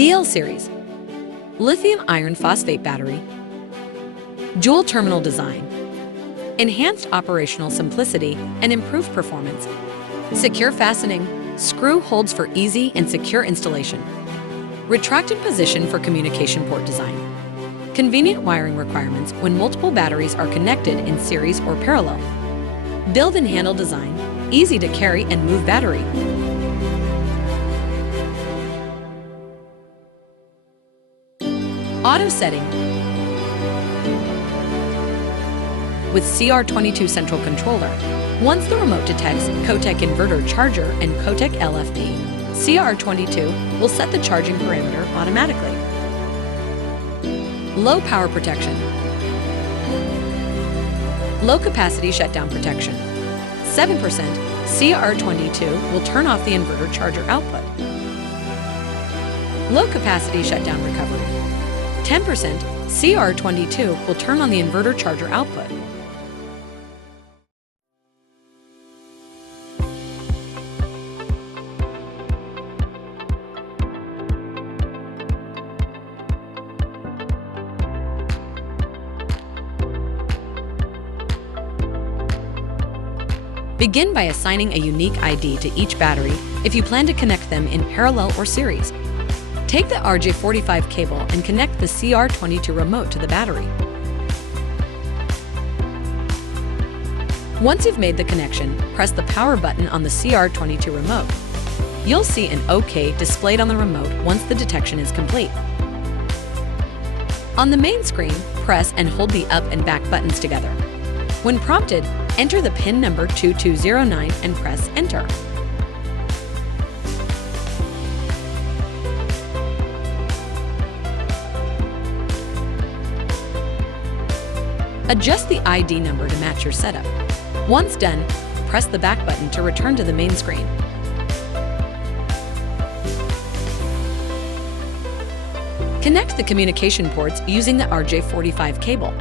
BL series, lithium iron phosphate battery, dual terminal design, enhanced operational simplicity and improved performance, secure fastening, screw holds for easy and secure installation, retracted position for communication port design, convenient wiring requirements when multiple batteries are connected in series or parallel, build and handle design, easy to carry and move battery. Auto setting with CR22 central controller. Once the remote detects Cotek inverter charger and Cotek LFP, CR22 will set the charging parameter automatically. Low power protection, low capacity shutdown protection. 7% CR22 will turn off the inverter charger output. Low capacity shutdown recovery. 10% CR22 will turn on the inverter charger output. Begin by assigning a unique ID to each battery if you plan to connect them in parallel or series. Take the RJ45 cable and connect the CR22 remote to the battery. Once you've made the connection, press the power button on the CR22 remote. You'll see an OK displayed on the remote once the detection is complete. On the main screen, press and hold the up and back buttons together. When prompted, enter the PIN number 2209 and press Enter. Adjust the ID number to match your setup. Once done, press the back button to return to the main screen. Connect the communication ports using the RJ45 cable.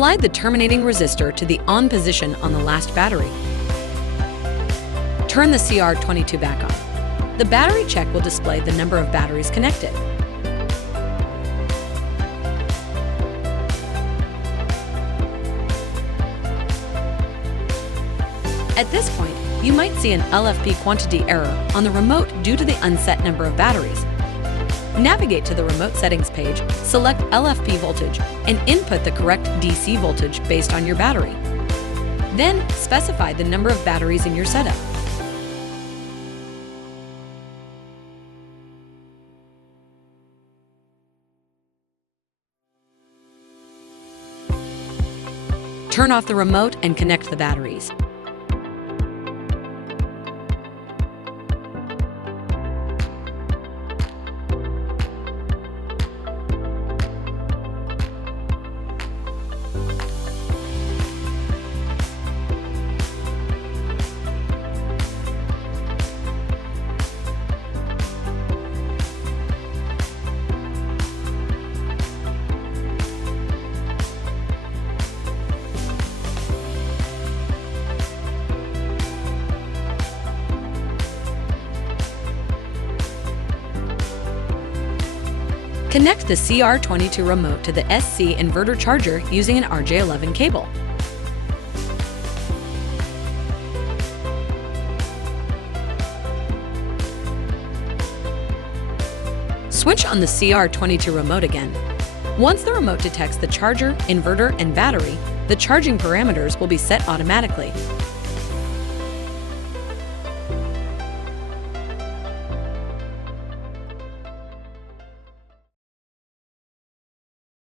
Slide the terminating resistor to the on position on the last battery. Turn the CR22 back on. The battery check will display the number of batteries connected. At this point, you might see an LFP quantity error on the remote due to the unset number of batteries. Navigate to the remote settings page, select LFP voltage, and input the correct DC voltage based on your battery. Then, specify the number of batteries in your setup. Turn off the remote and connect the batteries. Connect the CR22 remote to the SC inverter charger using an RJ11 cable. Switch on the CR22 remote again. Once the remote detects the charger, inverter, and battery, the charging parameters will be set automatically.